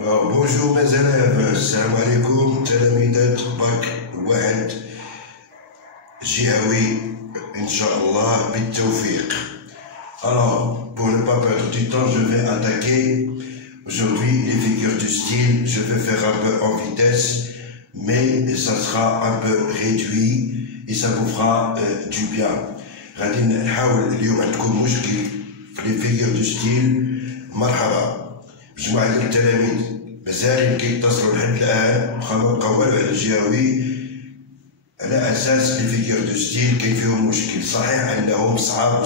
Alors, bonjour mes élèves, salam alaikum, تلاميذات باك واحد جهوي إن شاء الله بالتوفيق. Alors, pour ne pas perdre du temps, je vais attaquer aujourd'hui les figures du style. Je vais faire un peu en vitesse, mais ça sera un peu réduit et ça vous fera du bien. غادي نحاول اليوم عندكم مشكل في les figures du style. مرحبا مجموعة ديال التلاميذ مازال كيتصلوا لحد الآن واخا ما بقاو والو على الجهوي على أساس لي فيغور دو ستيل كاين فيهم مشكل. صحيح أنهم صعاب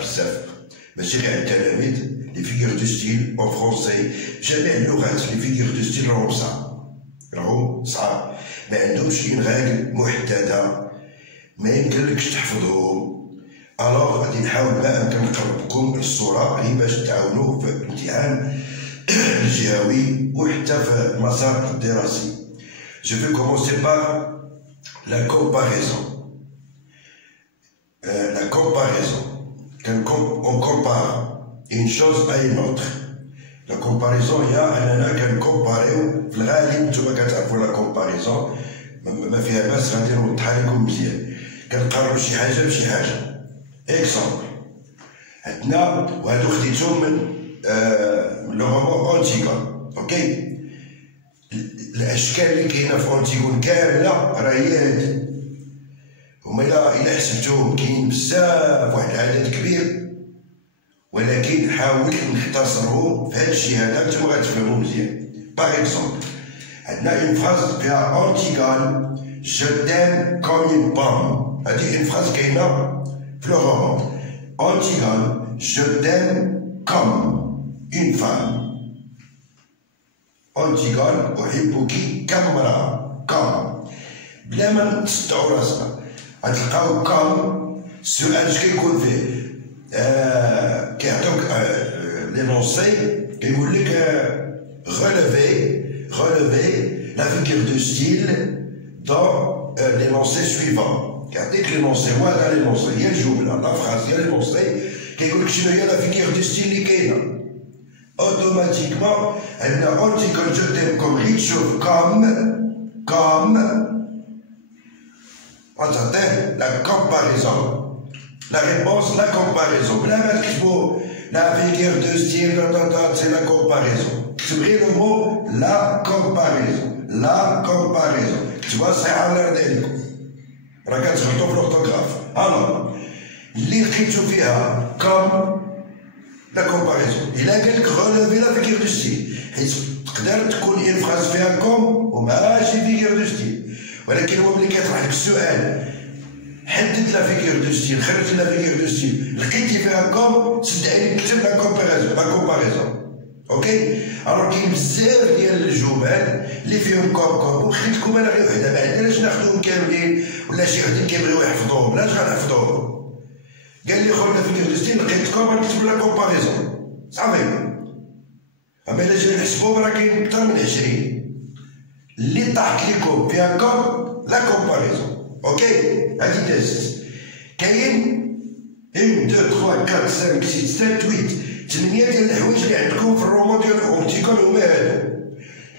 بزاف ماشي غير التلاميذ. لي فيغور دو ستيل أون فرونسي جميع اللغات لي فيغور دو ستيل راهم صعاب ما عندهمش اون راغل محددة ما يمكنلكش تحفظهم. الوغ غادي نحاول ما أمكن نقربكم الصورة اللي باش تعاونوا في الامتحان الجهوي وحتى في المسار الدراسي. Je vais commencer par la comparaison. La comparaison. On compare une chose à une autre. La comparaison هي أننا كنكومباريو في الغالب نتوما كتعرفوا لا كومباريزون ما فيها باس. غادي نوضحها لكم مزيان. كنقارنوا شي حاجة بشي حاجة. اكزومبل عندنا وهادو خديتهم من لو رومون أونتيغون. اوكي الاشكال اللي كاينه في أونتيغون كامله راه هي هادي. هما الا حسبتوهم كاين بزاف واحد العدد كبير ولكن حاولت نختصرهم في هاد الشيء هذا نتوما غتفهموا مزيان. باغ اكزومبل عندنا اون فراز فيها أونتيغون جو تيم كوم اون بوم. هادي اون فراز كاينه في لو رومون أونتيغون جو تيم كوم une femme. أونتيغون أحبك كامرأة. كام بلا ما نتسطعو راسنا غتلقاو كام السؤال اش كيكون فيه كيعطيوك لينونسي كيقول لك relevez la figure de style dans l'énoncé suivant. كيعطيك لينونسي وهذا لينونسي هي الجملة لا فراز هي لينونسي كيقول لك شنو هي لا figure de style اللي كاينة. automatiquement عندنا أونتيغون جو تيم كوم ريت شوف كوم غتعطيه لا كومباريزون. لا ريبونس لا كومباريزون بلا ما تكتبو لا فيغور دو ستيل سي لا كومباريزون. كتب غير لو مو لا كومباريزون. لا كومباريزون كتبوها صحيحة الله يرضي عليكم راه كتغلطو في الأورتوغراف. الوغ اللي لقيتو فيها كوم لا كومباريزون إلا قال لك غولوفي لا فيغور دو ستيل حيت تقدر تكون اون فراز فيها كوم وماشي فيغور دو ستيل ولكن هو ملي كيطرح لك السؤال حدد لا فيغور دو ستيل خرج لا فيغور دو ستيل لقيتي فيها كوم سد عليك كتب لا كومباريزون. اوكي الوغ كاين بزاف ديال الجمل اللي فيهم كوم وخليت لكم انا غير وحده ما عندناش ناخذوهم كاملين ولا شي وحدين كيبغيو يحفظوهم بلاش غنحفظوهم. قال لي خويا فيغور دو ستيل لقيتكم غنكتب لا كومباريزون صافي. اما الا جينا نحسبوهم راه كاين اكثر من 20 اللي طاحت لكم فيها كوم لا كومباريزون. اوكي هادي دازت. كاين 1 2 3 4 5 6 7 8 8 ديال الحوايج اللي عندكم في الرومون ديال أونتيغون هما هادو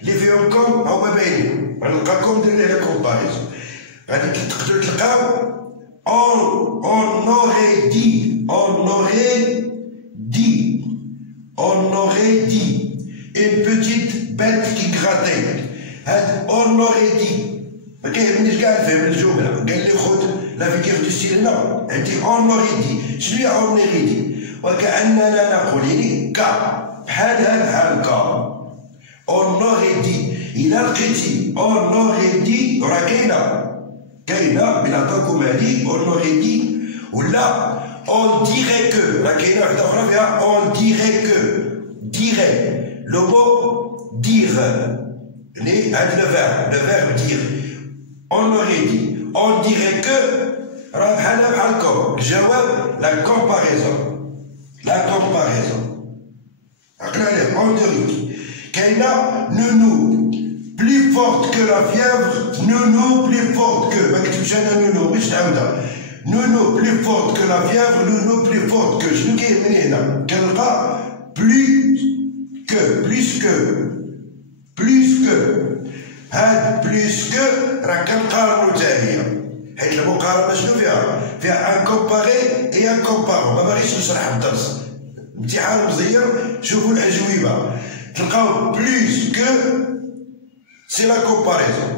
اللي فيهم كوم هما باينين غنلقاكم دايرين على كومباريزون. غادي تقدروا تلقاو on aurait dit une petite bête qui grattait. هاد on aurait dit ما كيهمنيش كاع نفهم الجملة. قال لي خذ لا فيغور دو ستيل لا عندي on aurait dit. شنو هي on aurait dit؟ وكأننا نقول يعني كا بحال كا on aurait dit. إلا لقيتي on aurait dit راه كاينة بلا عطاكم هادي on aurait dit ولا on dirait que راه كاينة وحدة أخرى فيها on dirait que dirait لو مو dire يعني هاد لو فيرب dire on aurait dit on dirait que راه بحالكم. الجواب لا كومباريزون. لا كومباريزون عقلنا عليه on dirait كاينة nounou plus forte que la fièvre. nounou plus forte que ما كتبش أنا nounou باش نعاودها. nounou plus forte que la fièvre. nounou plus forte que شنو كاين من هنا كنلقى plus que plus que. هاد plus que راه كنقارنو حتى هي. حيت المقارنة شنو فيها؟ فيها ان كومباري اي ان كومبارون. ما باغيش نشرح الدرس. امتحان مزير شوفوا الأجوبة. تلقاو plus que c'est la comparaison.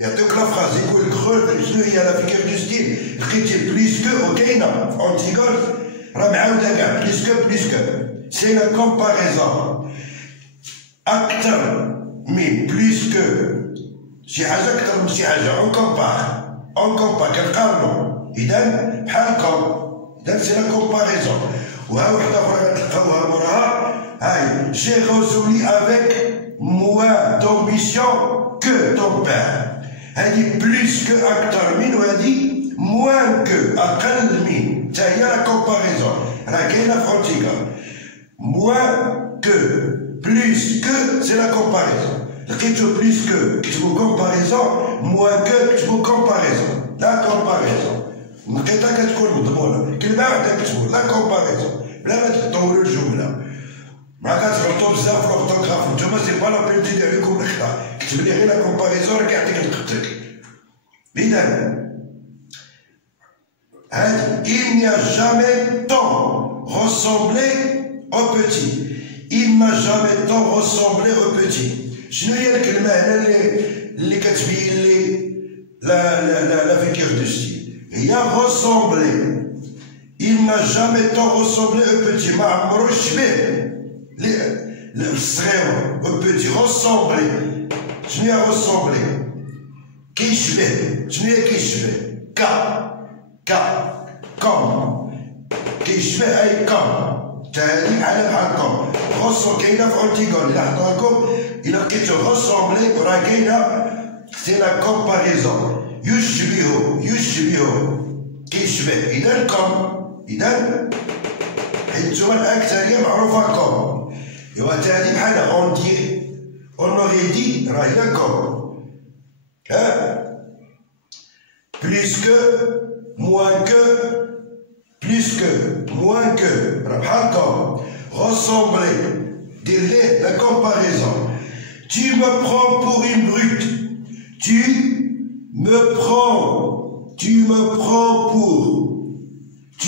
يعطيوك لا فراز يقول لك خذ شنو هي لا فيكر دو ستيل لقيتي بليس كو وكاينه في اونتيغول راه معاوده كاع بليس كو سي لا كومباريزون اكثر من بليس كو شي حاجه اكثر من شي حاجه اون كومبار كنقارنو اذا بحالكم اذا سي لا كومباريزون. وها وحده اخرى غتلقاوها موراها هاي جي ريزولي افيك موان دومبيسيون كو طون بير. هذه بليس كو اكثر من وهذه موان كو اقل من. حتى هي لا كومباريزون راه كاينه في اونتيغول. موان كو بليس كو سي لا كومباريزون. لقيتو بليس كو كتبو كومباريزون موان كو كتبو كومباريزون. لا كومباريزون لقيتها كتكون مضمونه كلمه واحده كتبو لا كومباريزون بلا ما تطولوا الجمله. ما كتغلطوا بزاف في الاورتوغراف نتوما سي با لا بين تدير عليكم الخطا. كتب لي غير لا كومباريزون راه كيعطيك دقتك. اذا هاد il n'y a jamais tant ressemblé au petit. il n'a jamais tant ressemblé au petit. شنو هي الكلمه هنا اللي كتبين لي لا فيكر دو ستيل هي ressemblé. il n'a jamais tant ressemblé au petit. ما عمرو شبه الصغير au petit. ressemblé شنو هي ressemblé؟ كيشبه. شنو هي كيشبه؟ كوم كيشبه اي كوم. تا هادي بحال كوم كاينه في اونتيغول. الا حطوها لكم الا لقيتو ressemblé راه كاينه سي لا كومباريزون. يشبه كيشبه. اذا كوم اذا حيت نتوما الاكثريه معروفه كوم. ايوا تا هادي بحالها اون اوري دي راه هي كوم. plus que moins que plus que moins que راه بحال كوم. ressembler دير ليه la comparaison. tu me prends pour une brute.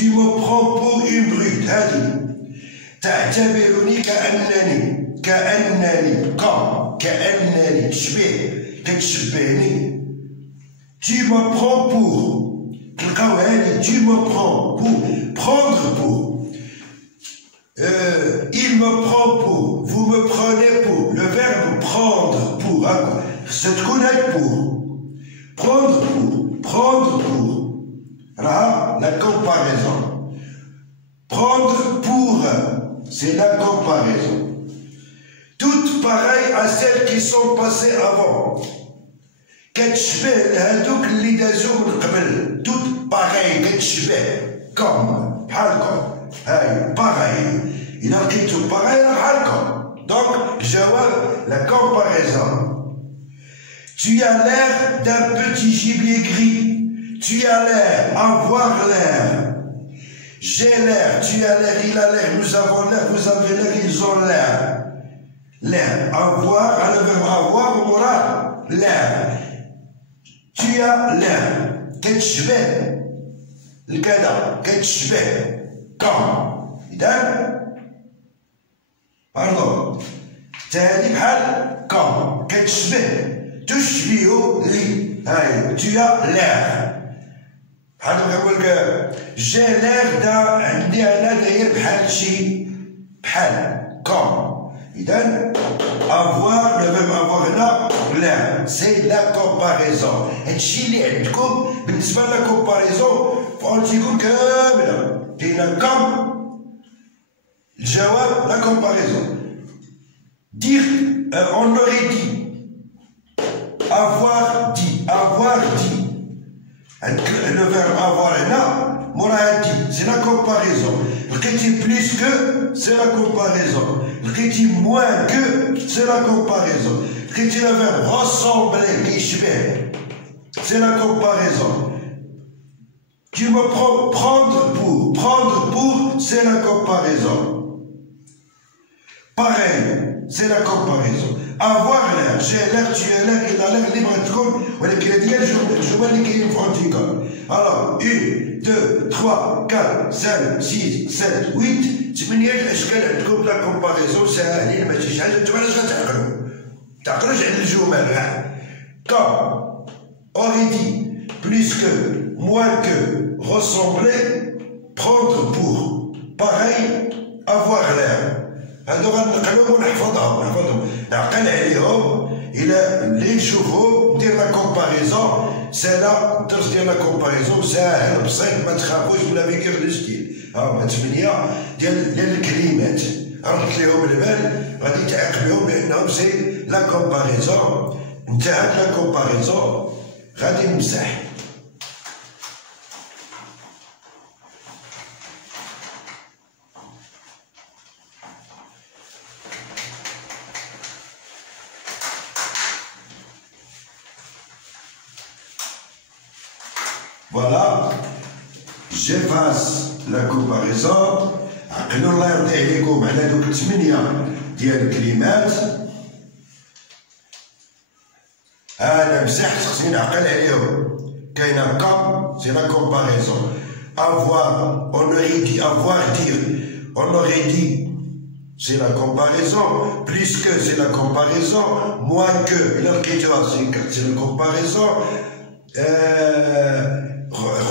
tu me prends pour une brute. هذه تعتبرني كأنني تشبه كتشبهني. tu me prends pour تلقاو هذه tu me prends pour prendre pour. il me prend pour vous me prenez pour. le verbe prendre pour خصها تكون هاد pour. prendre pour راه la comparaison. prendre pour c'est la comparaison. toutes pareilles à celles qui sont passées avant. كتشبه لهادوك اللي دازو من قبل. توت باغي كتشبه كوم بحالكم. هاي باغي الا لقيتو باغي راه بحالكم. دونك الجواب لا كومباريزون. tu as l'air d'un petit gibier gris. tu as l'air avoir l'air. j'ai l'air tu as l'air il a l'air nous avons l'air vous avez l'air ils ont l'air. l'air avoir على verbe avoir مراد l'air. tu as l'air كتشبه الكذا كتشبه كوم. إذا باردون تا هادي بحال كوم كتشبه تشبه لي. هاي tu as l'air بحال كنقول لك جي لير دا عندي انا داير بحال شي بحال كوم. إذا avoir le verbe avoir هنا لا سي لا كومباريزون. هادشي اللي عندكم بالنسبه لا كومباريزون في اونتيغول كامله كاينه كوم. الجواب لا كومباريزون. dire on aurait dit avoir dit le verbe avoir هنا موراه دي سي لا كومباريزون. لقيتي بليس كو سي لا كومباريزون. لقيتي موان كو سي لا كومباريزون. لقيتي le verbe ressembler كيشبه سي لا كومباريزون. tu me prends prendre pour c'est la comparaison. pareil c'est la comparaison. Avoir l'air, j'ai l'air, tu as l'air, il a l'air libre de compte, ولكن هذه هي الجمل اللي كاينين في أنتيغون. Alors 1 2 3 4 5 6 7 8 8 الأشكال عندكم لا كومباريزون ساهلين ماشي شي حاجة نتوما علاش غتعقلوا؟ تعقلوش على الجمل كاع. Comme aurait dit plus que, moins que, ressembler, prendre pour, pareil, avoir l'air. هادو غنقلوهم ونحفظهم نعقل عليهم الى اللي نشوفو ندير لا كومباريزون سهله. الدرس ديال لا كومباريزون ساهل بسيط ما تخافوش من لافيكير دو ستيل. ها 8 ديال الكلمات ردت ليهم البال غادي تعيق بهم بانهم سي لا كومباريزون. انتهت لا كومباريزون غادي نمسح. Voilà, j'efface la comparaison. عقلوا الله يرضي عليكم على دوك 8 ديال الكلمات. أنا مسحت خصني نعقل عليهم. كاينة كوم سي لا comparaison. Avoir, on aurait dit, avoir, dire, on aurait dit, c'est la comparaison. Plus que, c'est la comparaison. Moins que, c'est la comparaison.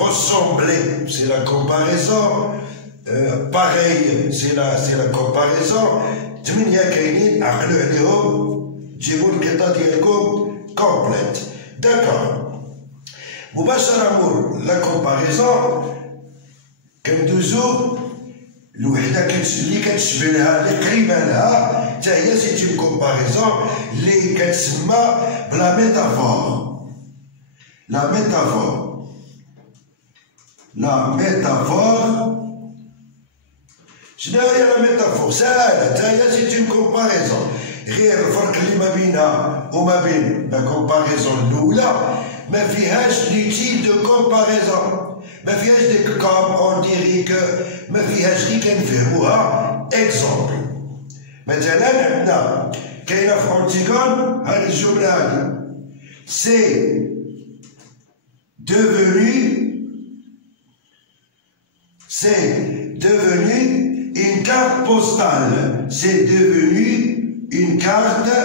Ressembler, c'est la comparaison. Pareil, c'est la comparaison. 8 كاينين عقلوا عليهم جيبوا القطعة ديالكم complète. D'accord. مباشرة مور لا كومباريزون كندوزو الوحدة اللي كتشبه لها اللي قريبة لها حتى هي سيتي كومباريزون اللي كتسمى بلا ميتافور. La métaphore. La métaphore. شنو هي لا ميتافور؟ ساهلة حتى هي سيت اون كومباريزون. غير الفرق اللي ما بينها وما بين لا كومباريزون الأولى ما فيهاش لي تيب دو كومباريزون. ما فيهاش ديك كوم اون ديري كو، ما فيهاش اللي كنفهموها. اكزومبل مثلا عندنا كاينة في أنتيغون هاد الجملة هادي سي devenu une carte postale. C'est devenu une carte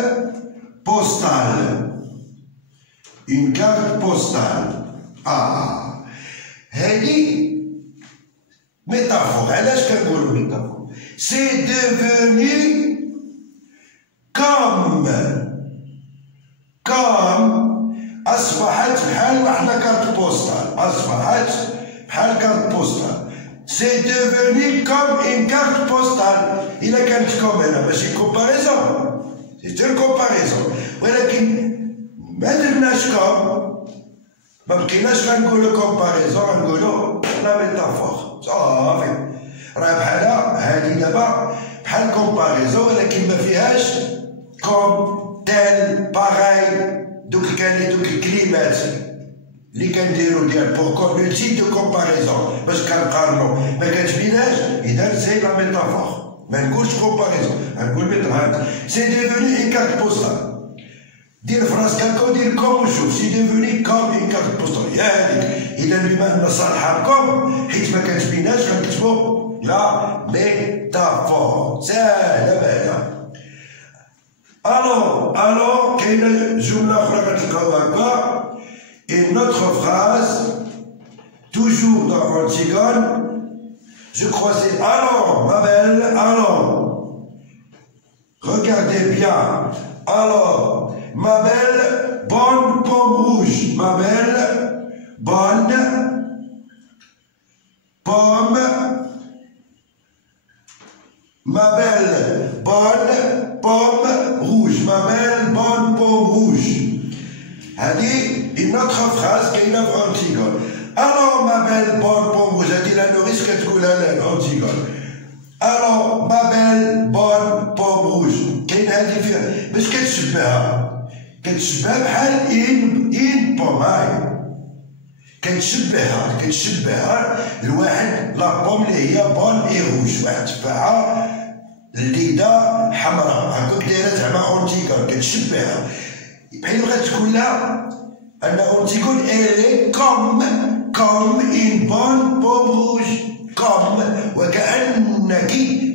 postale. Une carte postale. Ah. هذه métaphore. علاش كنقولوا métaphore؟ C'est devenu comme أصبحت بحال واحد كارت بوستال. أصبحت بحال كارت بوستال. C'est devenu comme une carte postale. إلا كانت كوم هنا ماشي كومباريزون. C'est une comparaison. ولكن ما درناش كوم ما بقيناش غنقولو كومباريزون غنقولو لا ميتافور. صافي راه بحالها هادي دابا بحال كومباريزون ولكن ما فيهاش كوم تال باغاي. دوك الكلمات اللي كنديرو ديال بور لو تيب دو كومباريزون باش كنقارنو ما كتبيناش اذا سي لا ميتافور. ما نقولش كومباريزون نقول ميتافور. سي ديفوني اون كارت بوستال. دير فراسك هكا ودير كوم وشوف سي ديفوني كوم اون كارت بوستال. يا هذيك اذا بما ان صالحه كوم حيت ما كتبيناش غنكتبو لا ميتافور. ساهله بعدا. Alors, كاينة جملة أخرى غتلقاوها هكا. Une autre phrase, toujours dans Antigone, je croisais. Alors, ma belle, alors, regardez bien. Alors, ma belle, bonne pomme rouge. Ma belle, bonne pomme. Ma belle, bonne pomme rouge. Ma belle, bonne pomme rouge. هذه une autre phrase كاينة في أنتيغون. Alors ma belle bonne pomme rouge. هذه لا نوريس كتقولها لأنتيغون. Alors ma belle bonne pomme rouge. كاين هذه فيها باش كتشبهها بحال إن بوم. هاي كتشبهها لواحد لا بوم اللي هي بون إي روج. واحد تفاحة الليده حمراء هكاك دايره زعما اونتيكون كتشبهها بحال بغات تقول لها ان اونتيكون الي كوم اون بون بوم روج كوم وكانك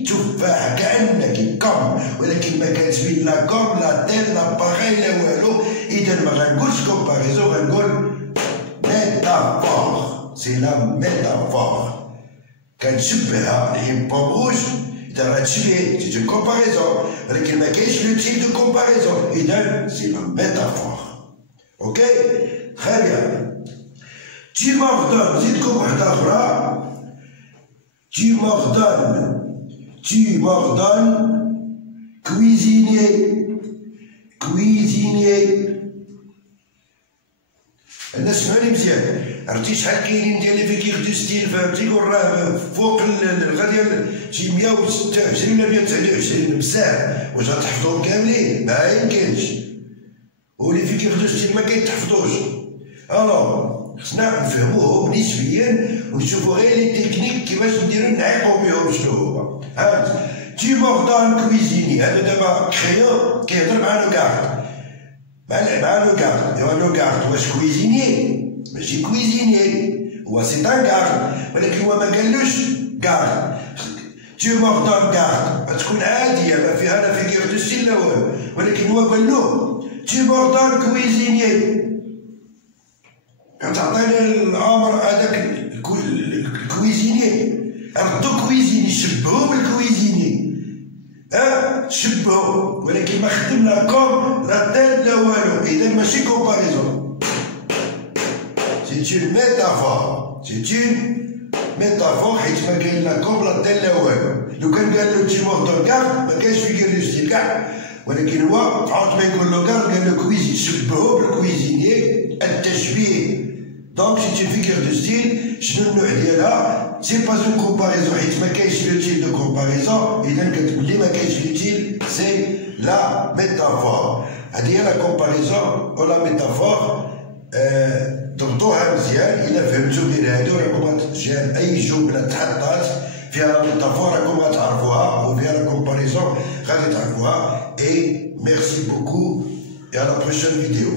تفاح كانك كوم ولكن ما كتبين لا كوم لا تيل لا باغي لا والو اذا ما غنقولش كومباريزون غنقول ميتافور سي لا ميتافور كنشبهها اون بوم روج إذا غتشبه سي اون كومباريزون ولكن ما كاينش لو تيب دو كومباريزون إذا سي لا ميتافور اوكي très bien tu m'ordonnes زيدكم وحدة أخرى tu m'ordonnes cuisinier الناس سمعوني مزيان عرفتي شحال كاينين ديال لي فيكيغ دو ستيل فهمتي يقول راه فوق الغا شي 126 ولا 129 بزاف واش غتحفظوهم كاملين ما يمكنش ولي فيكيغ دو ستيل ما كيتحفظوش الوغ خصنا نفهموهم نسبيا ونشوفو غير لي تكنيك كيفاش نديرو نعيقو بهم شنو هو هانت تي موردان كويزيني هذا دابا كريون كيهضر مع لو كارد مع لو كارد ايوا لو كارد واش كويزيني ماشي كويزيني هو سي ان كارد ولكن هو ما قالوش كارد تي موردان كارد تكون عاديه ما فيها لا فيكيغ دو ستيل لا والو ولكن هو قال له تي موردان كويزيني كتعطيني الامر هذاك الكويزيني ردو كويزيني شبهو بالكويزيني شبهو ولكن ما خدمنا كوم لا تيل لا والو اذا ماشي كومباريزون سي اون ميتافور حيت ما كاين لا كوم لا تيل لا والو لو كان قال له تي موردون كاع ما كاينش فيكيغ دو ستيل كاع ولكن هو عاود ما يقول له كاع قال له كويزين شبهو بالكويزيني التشبيه دونك سي اون فيكيغ دو ستيل شنو النوع ديالها سي با اون كومباريزون حيت ما كاينش لو تيل دو كومباريزون اذا كتولي ما كاينش لو تيل سي لا ميتافور هذه هي لا كومباريزون او لا ميتافور ضبطوها مزيان الا فهمتو غير هادو راكم جاب اي جمله تحطات فيها لا ميتافور راكم غتعرفوها وفيها لا كومباريزون غادي تعرفوها اي ميرسي بوكو et à la prochaine vidéo.